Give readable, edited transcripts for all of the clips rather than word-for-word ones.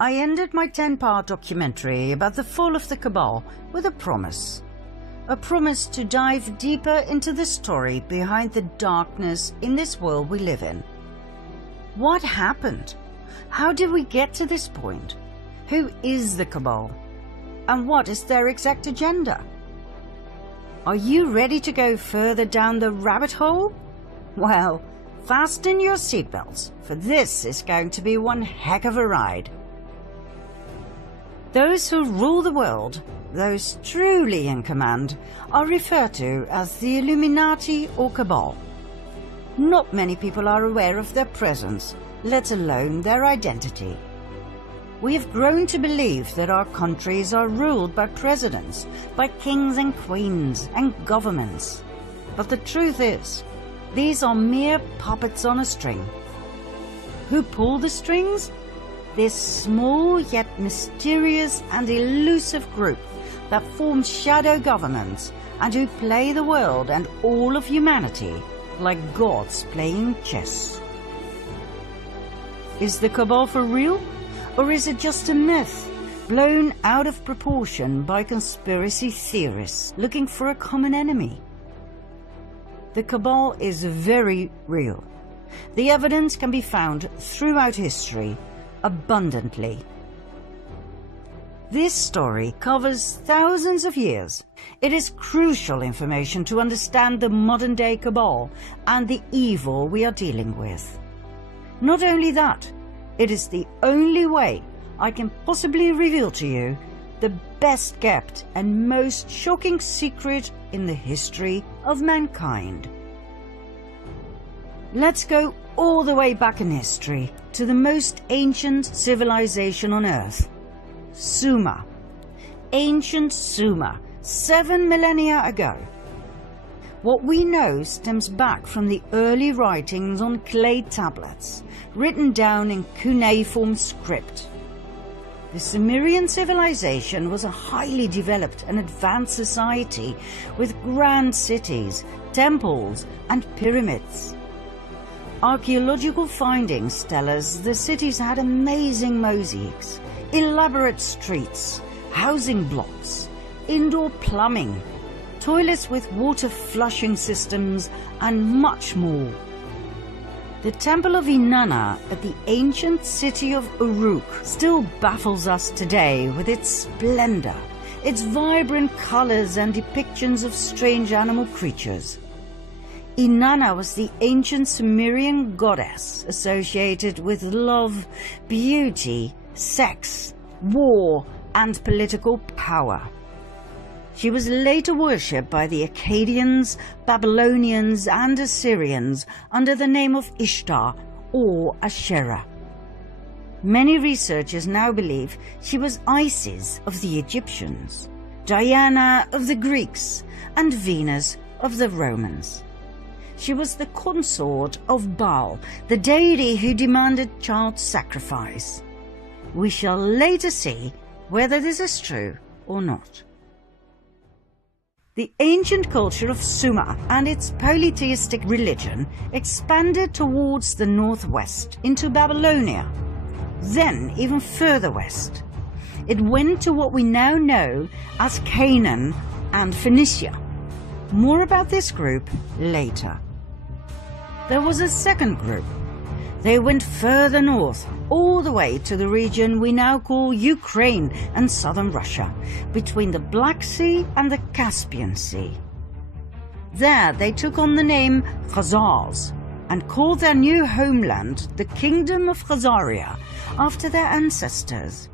I ended my 10-part documentary about the fall of the Cabal with a promise. A promise to dive deeper into the story behind the darkness in this world we live in. What happened? How did we get to this point? Who is the Cabal? And what is their exact agenda? Are you ready to go further down the rabbit hole? Well, fasten your seatbelts, for this is going to be one heck of a ride. Those who rule the world, those truly in command, are referred to as the Illuminati or Cabal. Not many people are aware of their presence, let alone their identity. We have grown to believe that our countries are ruled by presidents, by kings and queens and governments. But the truth is, these are mere puppets on a string. Who pull the strings? This small yet mysterious and elusive group that forms shadow governments and who play the world and all of humanity like gods playing chess. Is the Cabal for real? Or is it just a myth, blown out of proportion by conspiracy theorists looking for a common enemy? The Cabal is very real. The evidence can be found throughout history, abundantly. This story covers thousands of years. It is crucial information to understand the modern-day Cabal and the evil we are dealing with. Not only that, it is the only way I can possibly reveal to you the best kept and most shocking secret in the history of mankind. Let's go all the way back in history to the most ancient civilization on Earth, Sumer. Ancient Sumer, 7 millennia ago. What we know stems back from the early writings on clay tablets, written down in cuneiform script. The Sumerian civilization was a highly developed and advanced society with grand cities, temples, and pyramids. Archaeological findings tell us the cities had amazing mosaics, elaborate streets, housing blocks, indoor plumbing, toilets with water flushing systems, and much more. The temple of Inanna at the ancient city of Uruk still baffles us today with its splendor, its vibrant colors and depictions of strange animal creatures. Inanna was the ancient Sumerian goddess associated with love, beauty, sex, war, and political power. She was later worshipped by the Akkadians, Babylonians, and Assyrians under the name of Ishtar or Asherah. Many researchers now believe she was Isis of the Egyptians, Diana of the Greeks, and Venus of the Romans. She was the consort of Baal, the deity who demanded child sacrifice. We shall later see whether this is true or not. The ancient culture of Sumer and its polytheistic religion expanded towards the northwest into Babylonia, then even further west. It went to what we now know as Canaan and Phoenicia. More about this group later. There was a second group. They went further north, all the way to the region we now call Ukraine and southern Russia, between the Black Sea and the Caspian Sea. There they took on the name Khazars and called their new homeland the Kingdom of Khazaria, after their ancestors.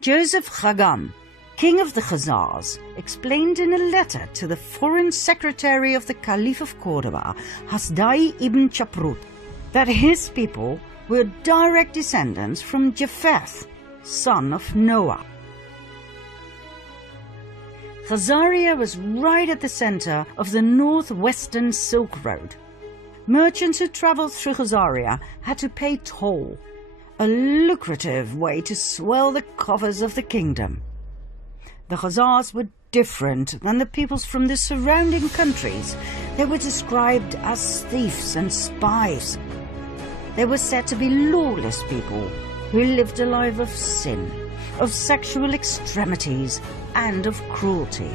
Joseph Chagam, king of the Khazars, explained in a letter to the foreign secretary of the Caliph of Cordoba, Hasdai ibn Chaprut, that his people were direct descendants from Japheth, son of Noah. Khazaria was right at the center of the northwestern Silk Road. Merchants who traveled through Khazaria had to pay toll, a lucrative way to swell the coffers of the kingdom. The Khazars were different than the peoples from the surrounding countries. They were described as thieves and spies. They were said to be lawless people who lived a life of sin, of sexual extremities, and of cruelty.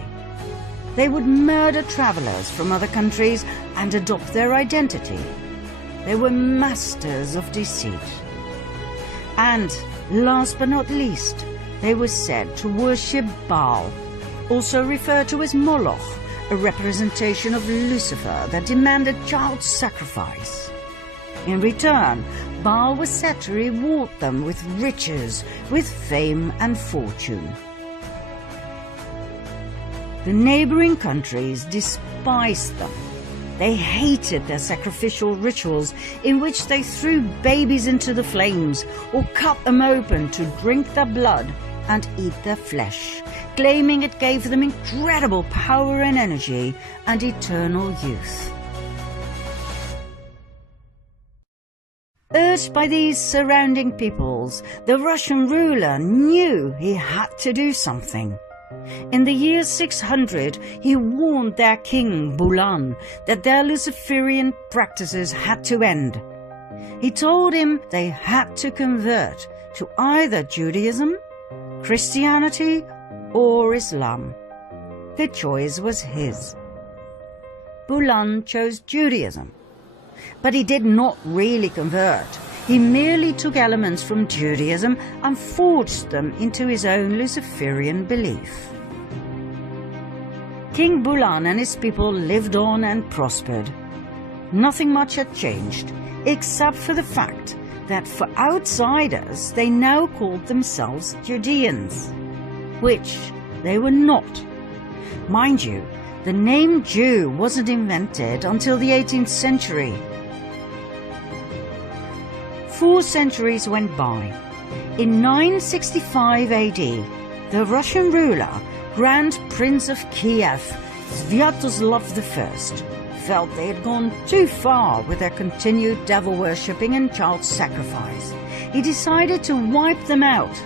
They would murder travelers from other countries and adopt their identity. They were masters of deceit. And, last but not least, they were said to worship Baal, also referred to as Moloch, a representation of Lucifer that demanded child sacrifice. In return, Baal was said to reward them with riches, with fame and fortune. The neighboring countries despised them. They hated their sacrificial rituals in which they threw babies into the flames or cut them open to drink their blood and eat their flesh, claiming it gave them incredible power and energy and eternal youth. Urged by these surrounding peoples, the Russian ruler knew he had to do something. In the year 600, he warned their king, Bulan, that their Luciferian practices had to end. He told him they had to convert to either Judaism, Christianity, or Islam. The choice was his. Bulan chose Judaism. But he did not really convert. He merely took elements from Judaism and forged them into his own Luciferian belief. King Bulan and his people lived on and prospered. Nothing much had changed, except for the fact that for outsiders they now called themselves Judeans, which they were not. Mind you, the name Jew wasn't invented until the 18th century. 4 centuries went by. In 965 AD, the Russian ruler, Grand Prince of Kiev, Sviatoslav I, felt they had gone too far with their continued devil-worshipping and child sacrifice. He decided to wipe them out.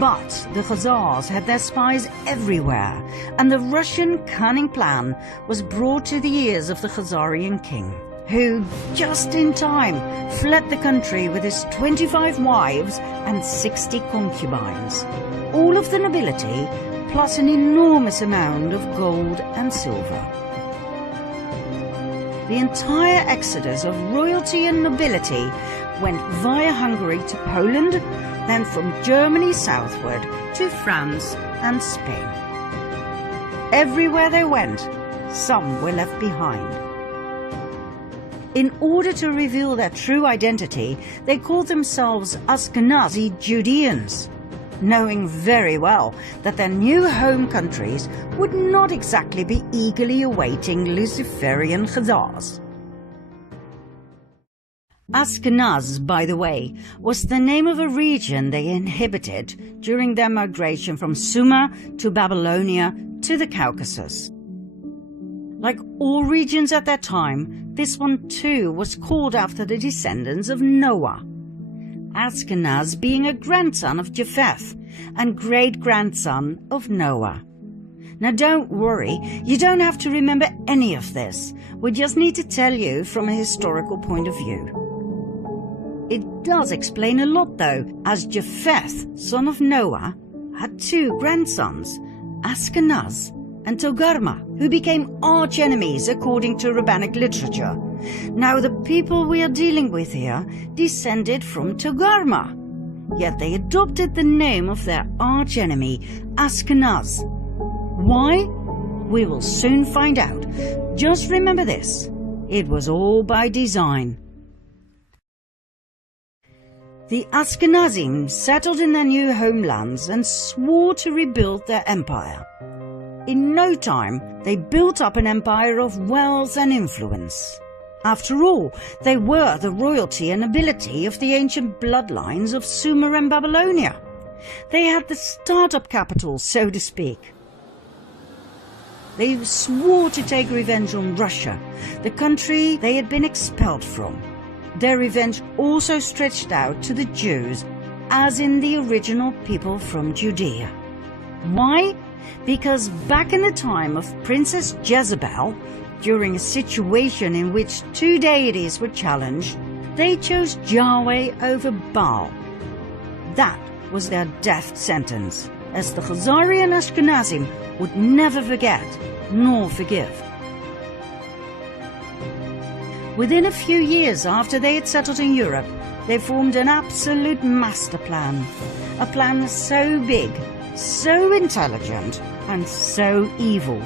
But the Khazars had their spies everywhere, and the Russian cunning plan was brought to the ears of the Khazarian king, who, just in time, fled the country with his 25 wives and 60 concubines, all of the nobility, plus an enormous amount of gold and silver. The entire exodus of royalty and nobility went via Hungary to Poland, then from Germany southward to France and Spain. Everywhere they went, some were left behind. In order to reveal their true identity, they called themselves Ashkenazi Judeans, knowing very well that their new home countries would not exactly be eagerly awaiting Luciferian Khazars. Ashkenaz, by the way, was the name of a region they inhabited during their migration from Sumer to Babylonia to the Caucasus. Like all regions at that time, this one too was called after the descendants of Noah, Ashkenaz being a grandson of Japheth and great-grandson of Noah. Now don't worry, you don't have to remember any of this. We just need to tell you from a historical point of view. It does explain a lot though, as Japheth, son of Noah, had 2 grandsons, Ashkenaz and Togarma, who became arch-enemies according to rabbinic literature. Now the people we are dealing with here descended from Togarma, yet they adopted the name of their arch-enemy, Ashkenaz. Why? We will soon find out. Just remember this, it was all by design. The Ashkenazim settled in their new homelands and swore to rebuild their empire. In no time, they built up an empire of wealth and influence. After all, they were the royalty and nobility of the ancient bloodlines of Sumer and Babylonia. They had the startup capital, so to speak. They swore to take revenge on Russia, the country they had been expelled from. Their revenge also stretched out to the Jews, as in the original people from Judea. Why? Because back in the time of Princess Jezebel, during a situation in which 2 deities were challenged, they chose Yahweh over Baal. That was their death sentence, as the Khazari and Ashkenazim would never forget nor forgive. Within a few years after they had settled in Europe, they formed an absolute master plan. A plan so big, so intelligent, and so evil,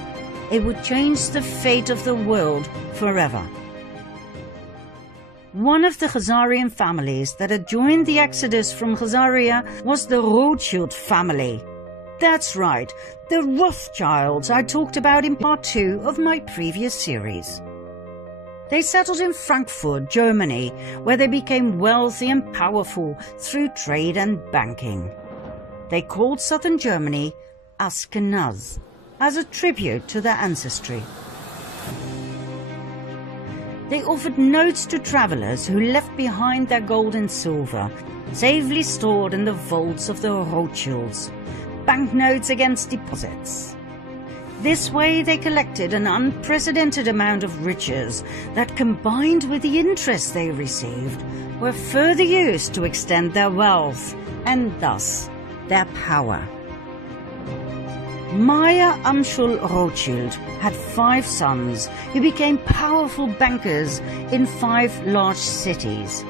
it would change the fate of the world forever. One of the Khazarian families that had joined the exodus from Khazaria was the Rothschild family. That's right, the Rothschilds I talked about in part 2 of my previous series. They settled in Frankfurt, Germany, where they became wealthy and powerful through trade and banking. They called southern Germany Ashkenaz, as a tribute to their ancestry. They offered notes to travelers who left behind their gold and silver, safely stored in the vaults of the Rothschilds, banknotes against deposits. This way they collected an unprecedented amount of riches that, combined with the interest they received, were further used to extend their wealth and thus their power. Meyer Amschel Rothschild had 5 sons who became powerful bankers in 5 large cities: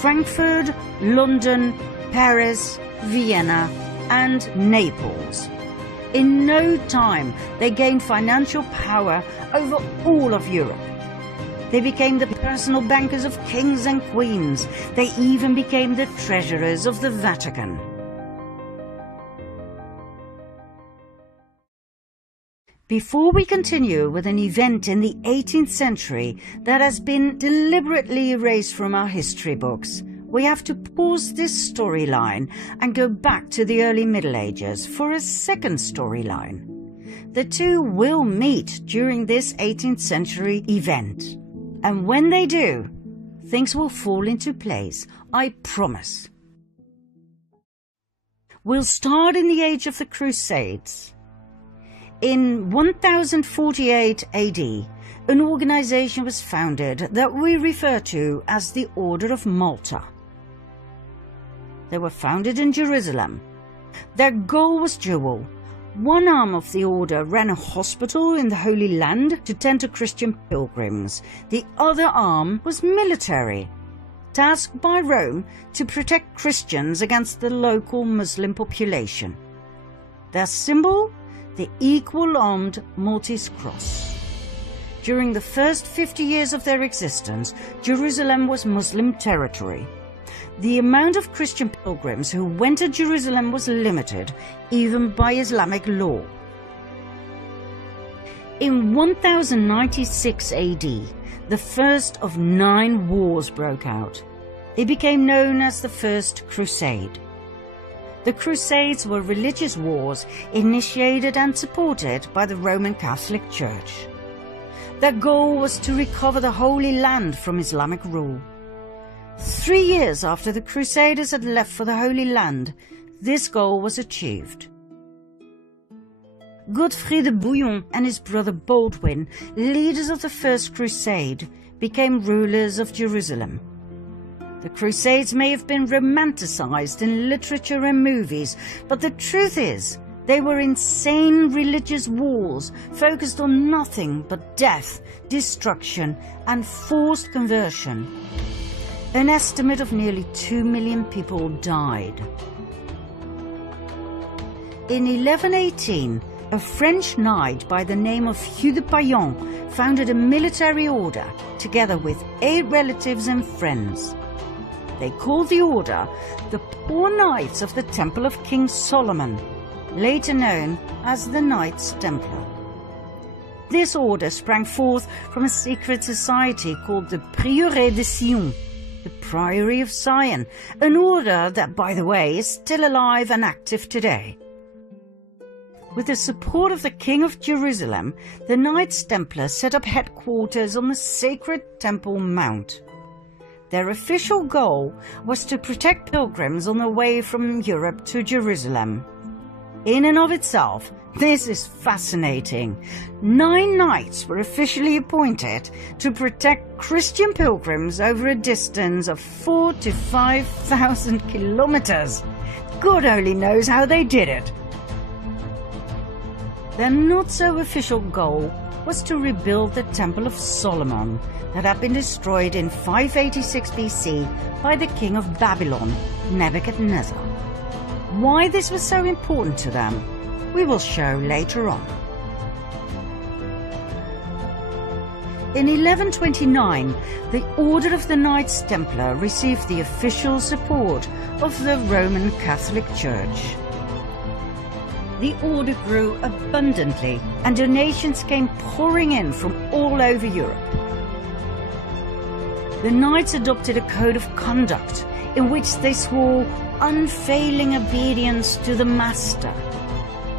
Frankfurt, London, Paris, Vienna, and Naples. In no time, they gained financial power over all of Europe. They became the personal bankers of kings and queens. They even became the treasurers of the Vatican. Before we continue with an event in the 18th century that has been deliberately erased from our history books, we have to pause this storyline and go back to the early Middle Ages for a second storyline. The two will meet during this 18th century event, and when they do, things will fall into place, I promise. We'll start in the age of the Crusades. In 1048 AD, an organization was founded that we refer to as the Order of Malta. They were founded in Jerusalem. Their goal was dual. One arm of the order ran a hospital in the Holy Land to tend to Christian pilgrims. The other arm was military, tasked by Rome to protect Christians against the local Muslim population. Their symbol? The equal-armed Maltese cross. During the first 50 years of their existence, Jerusalem was Muslim territory. The amount of Christian pilgrims who went to Jerusalem was limited, even by Islamic law. In 1096 AD, the first of 9 wars broke out. They became known as the First Crusade. The Crusades were religious wars initiated and supported by the Roman Catholic Church. Their goal was to recover the Holy Land from Islamic rule. 3 years after the Crusaders had left for the Holy Land, this goal was achieved. Godfrey de Bouillon and his brother Baldwin, leaders of the First Crusade, became rulers of Jerusalem. The Crusades may have been romanticized in literature and movies, but the truth is, they were insane religious wars focused on nothing but death, destruction, and forced conversion. An estimate of nearly 2 million people died. In 1118, a French knight by the name of Hugh de Payan founded a military order together with 8 relatives and friends. They called the order the Poor Knights of the Temple of King Solomon, later known as the Knights Templar. This order sprang forth from a secret society called the Prieuré de Sion, the Priory of Zion, an order that, by the way, is still alive and active today. With the support of the King of Jerusalem, the Knights Templar set up headquarters on the sacred Temple Mount. Their official goal was to protect pilgrims on the way from Europe to Jerusalem. In and of itself, this is fascinating. 9 knights were officially appointed to protect Christian pilgrims over a distance of 4,000 to 5,000 kilometers. God only knows how they did it. Their not-so-official goal was to rebuild the Temple of Solomon that had been destroyed in 586 BC by the king of Babylon, Nebuchadnezzar. Why this was so important to them, we will show later on. In 1129, the Order of the Knights Templar received the official support of the Roman Catholic Church. The order grew abundantly and donations came pouring in from all over Europe. The knights adopted a code of conduct in which they swore unfailing obedience to the master.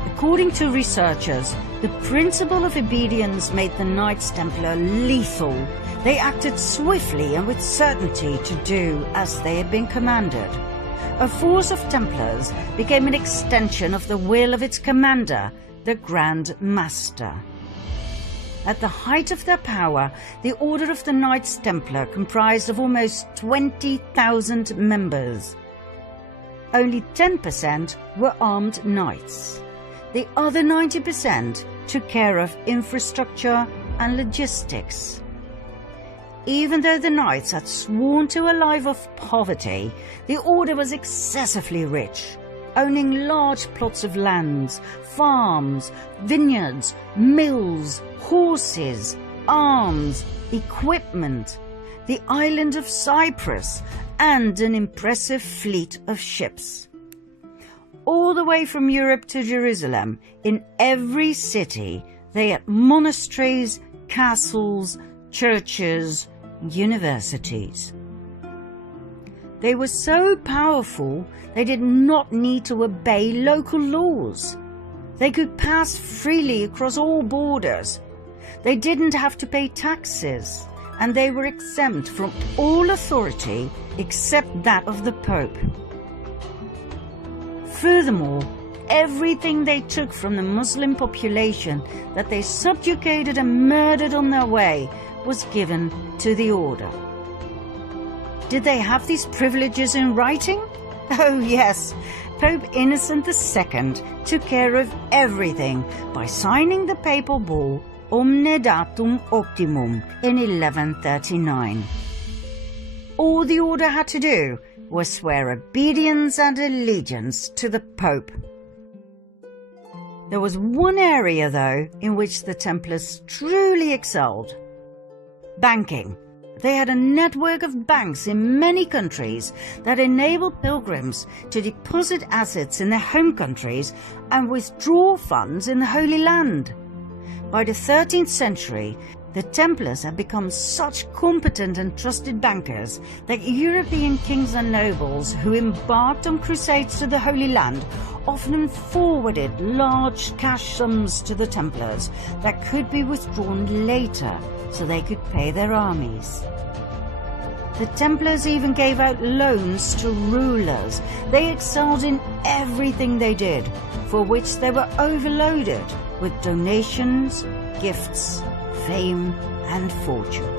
According to researchers, the principle of obedience made the Knights Templar lethal. They acted swiftly and with certainty to do as they had been commanded. A force of Templars became an extension of the will of its commander, the Grand Master. At the height of their power, the Order of the Knights Templar comprised of almost 20,000 members. Only 10% were armed knights. The other 90% took care of infrastructure and logistics. Even though the knights had sworn to a life of poverty, the order was excessively rich, owning large plots of lands, farms, vineyards, mills, horses, arms, equipment, the island of Cyprus, and an impressive fleet of ships. All the way from Europe to Jerusalem, in every city, they had monasteries, castles, churches, universities. They were so powerful they did not need to obey local laws. They could pass freely across all borders. They didn't have to pay taxes, and they were exempt from all authority except that of the Pope. Furthermore, everything they took from the Muslim population that they subjugated and murdered on their way was given to the order. Did they have these privileges in writing? Oh yes, Pope Innocent II took care of everything by signing the papal bull Omne Datum Optimum in 1139. All the order had to do was swear obedience and allegiance to the Pope. There was one area, though, in which the Templars truly excelled: banking. They had a network of banks in many countries that enabled pilgrims to deposit assets in their home countries and withdraw funds in the Holy Land. By the 13th century, the Templars had become such competent and trusted bankers that European kings and nobles who embarked on crusades to the Holy Land often forwarded large cash sums to the Templars that could be withdrawn later so they could pay their armies. The Templars even gave out loans to rulers. They excelled in everything they did, for which they were overloaded with donations, gifts, fame and fortune.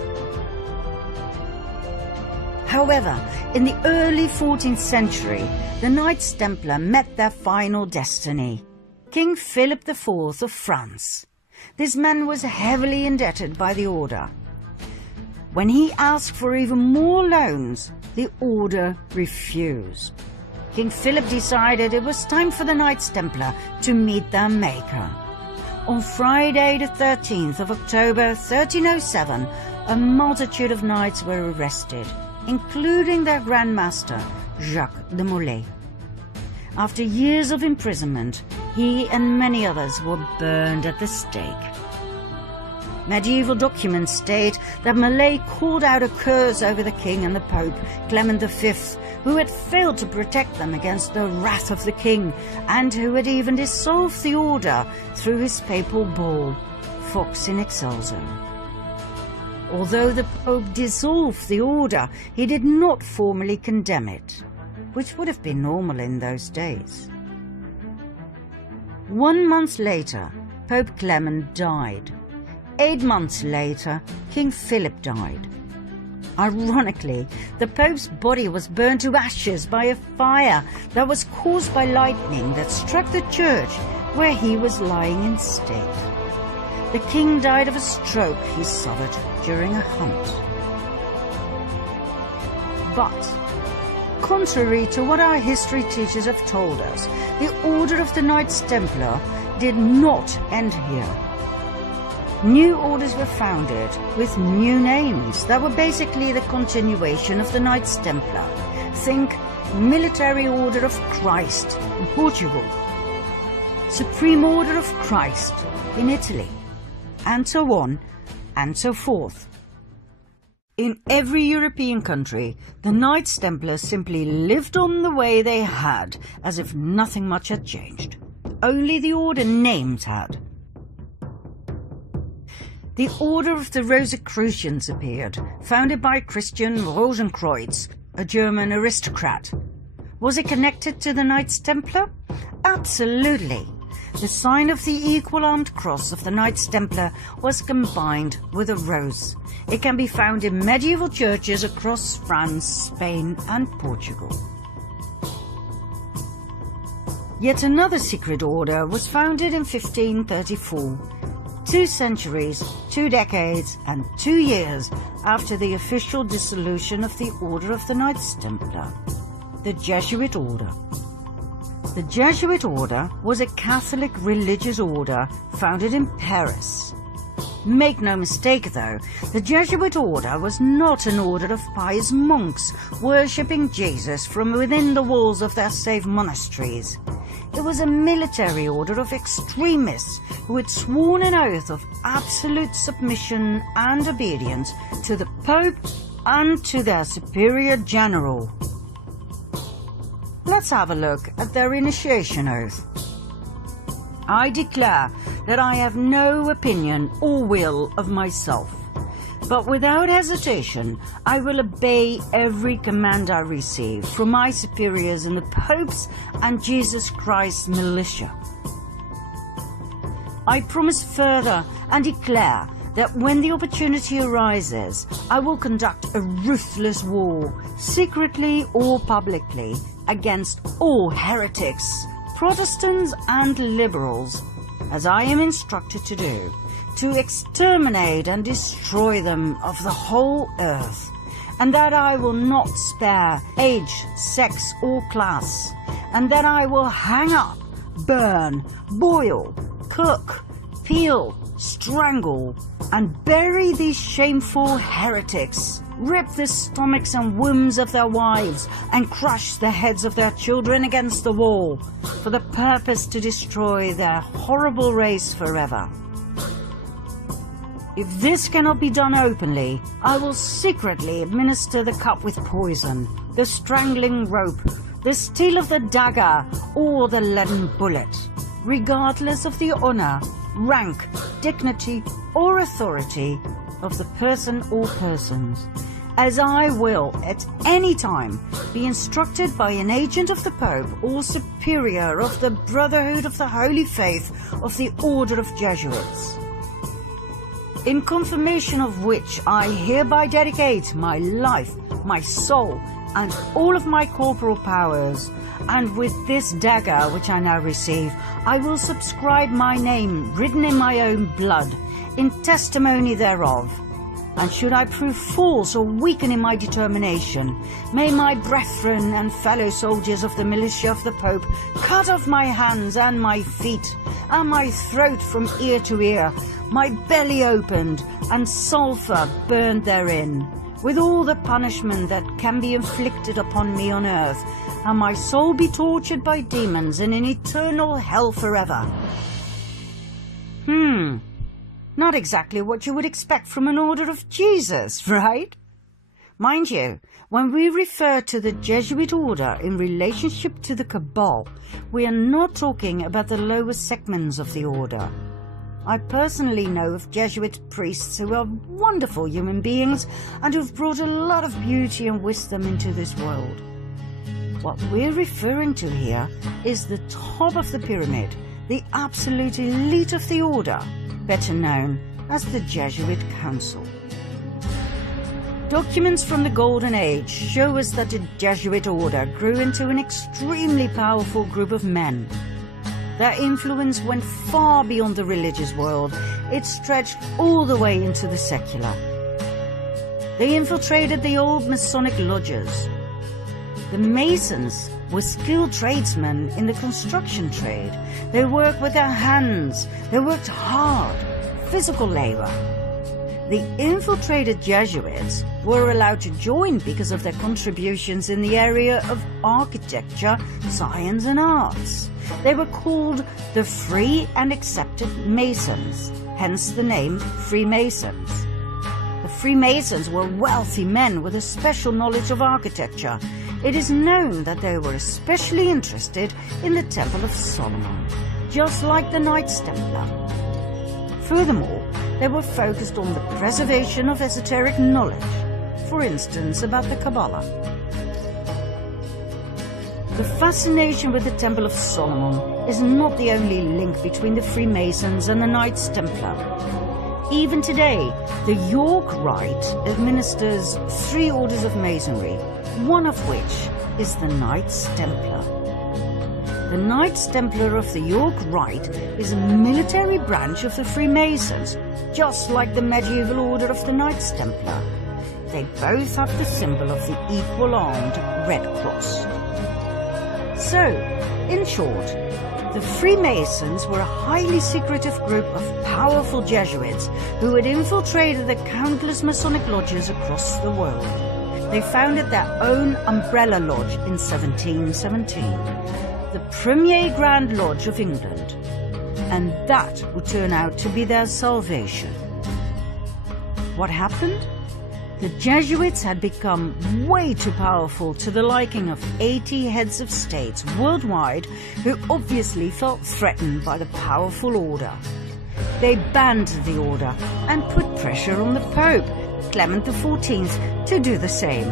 However, in the early 14th century, the Knights Templar met their final destiny: King Philip IV of France. This man was heavily indebted by the order. When he asked for even more loans, the order refused. King Philip decided it was time for the Knights Templar to meet their maker. On Friday the 13th of October 1307, a multitude of knights were arrested, including their Grand Master, Jacques de Molay. After years of imprisonment, he and many others were burned at the stake. Medieval documents state that Molay called out a curse over the king and the Pope, Clement V, who had failed to protect them against the wrath of the king, and who had even dissolved the order through his papal bull, Vox in Excelso. Although the Pope dissolved the order, he did not formally condemn it, which would have been normal in those days. 1 month later, Pope Clement died. 8 months later, King Philip died. Ironically, the Pope's body was burned to ashes by a fire that was caused by lightning that struck the church where he was lying in state. The king died of a stroke he suffered during a hunt. But, contrary to what our history teachers have told us, the Order of the Knights Templar did not end here. New orders were founded with new names that were basically the continuation of the Knights Templar. Think Military Order of Christ in Portugal, Supreme Order of Christ in Italy, and so on and so forth. In every European country, the Knights Templar simply lived on the way they had, as if nothing much had changed. Only the order names had. The Order of the Rosicrucians appeared, founded by Christian Rosenkreuz, a German aristocrat. Was it connected to the Knights Templar? Absolutely. The sign of the equal-armed cross of the Knights Templar was combined with a rose. It can be found in medieval churches across France, Spain and Portugal. Yet another secret order was founded in 1534. 2 centuries, 2 decades and 2 years after the official dissolution of the Order of the Knights Templar, the Jesuit Order. The Jesuit Order was a Catholic religious order founded in Paris. Make no mistake though, the Jesuit Order was not an order of pious monks worshipping Jesus from within the walls of their safe monasteries. It was a military order of extremists who had sworn an oath of absolute submission and obedience to the Pope and to their superior general. Let's have a look at their initiation oath. I declare that I have no opinion or will of myself, but without hesitation I will obey every command I receive from my superiors in the Pope's and Jesus Christ's militia. I promise further and declare that when the opportunity arises, I will conduct a ruthless war, secretly or publicly, against all heretics, Protestants and liberals, as I am instructed to do, to exterminate and destroy them of the whole earth, and that I will not spare age, sex or class, and that I will hang up, burn, boil, cook, peel, strangle, and bury these shameful heretics, rip the stomachs and wombs of their wives, and crush the heads of their children against the wall, for the purpose to destroy their horrible race forever. If this cannot be done openly, I will secretly administer the cup with poison, the strangling rope, the steel of the dagger, or the leaden bullet, regardless of the honor, rank, dignity, or authority of the person or persons, as I will at any time be instructed by an agent of the Pope or superior of the Brotherhood of the Holy Faith of the Order of Jesuits. In confirmation of which I hereby dedicate my life, my soul, and all of my corporal powers, and with this dagger which I now receive, I will subscribe my name written in my own blood, in testimony thereof. And should I prove false or weaken in my determination, may my brethren and fellow soldiers of the militia of the Pope cut off my hands and my feet, and my throat from ear to ear, my belly opened, and sulphur burned therein, with all the punishment that can be inflicted upon me on earth, and my soul be tortured by demons in an eternal hell forever. Not exactly what you would expect from an order of Jesus, right? Mind you, when we refer to the Jesuit order in relationship to the Cabal, we are not talking about the lower segments of the order. I personally know of Jesuit priests who are wonderful human beings and who've brought a lot of beauty and wisdom into this world. What we're referring to here is the top of the pyramid, the absolute elite of the order, better known as the Jesuit Council. Documents from the Golden Age show us that the Jesuit order grew into an extremely powerful group of men. Their influence went far beyond the religious world. It stretched all the way into the secular. They infiltrated the old Masonic lodges. The Masons were skilled tradesmen in the construction trade. They worked with their hands. They worked hard, physical labor. The infiltrated Jesuits were allowed to join because of their contributions in the area of architecture, science and arts. They were called the Free and Accepted Masons, hence the name Freemasons. The Freemasons were wealthy men with a special knowledge of architecture. It is known that they were especially interested in the Temple of Solomon, just like the Knights Templar. Furthermore, they were focused on the preservation of esoteric knowledge, for instance about the Kabbalah. The fascination with the Temple of Solomon is not the only link between the Freemasons and the Knights Templar. Even today, the York Rite administers 3 orders of Masonry, one of which is the Knights Templar. The Knights Templar of the York Rite is a military branch of the Freemasons, just like the medieval order of the Knights Templar. They both have the symbol of the equal-armed Red Cross. So, in short, the Freemasons were a highly secretive group of powerful Jesuits who had infiltrated the countless Masonic lodges across the world. They founded their own umbrella lodge in 1717, the Premier Grand Lodge of England, and that would turn out to be their salvation. What happened? The Jesuits had become way too powerful to the liking of 80 heads of states worldwide who obviously felt threatened by the powerful order. They banned the order and put pressure on the Pope, Clement XIV, to do the same.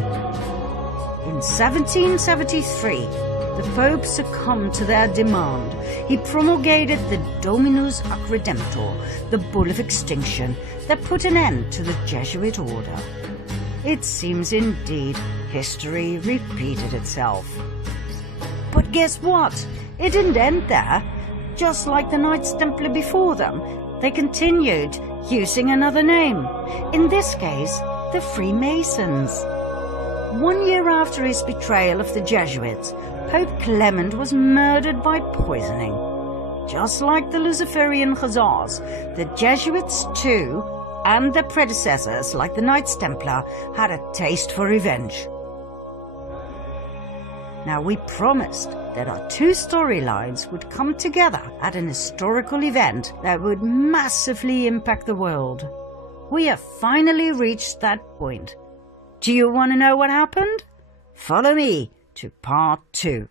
In 1773, the Pope succumbed to their demand. He promulgated the Dominus ac Redemptor, the Bull of Extinction, that put an end to the Jesuit order. It seems indeed history repeated itself. But guess what? It didn't end there. Just like the Knights Templar before them, they continued using another name. In this case, the Freemasons. 1 year after his betrayal of the Jesuits, Pope Clement was murdered by poisoning. Just like the Luciferian Khazars, the Jesuits too, and their predecessors like the Knights Templar, had a taste for revenge. Now we promised that our 2 storylines would come together at an historical event that would massively impact the world. We have finally reached that point. Do you want to know what happened? Follow me to part 2.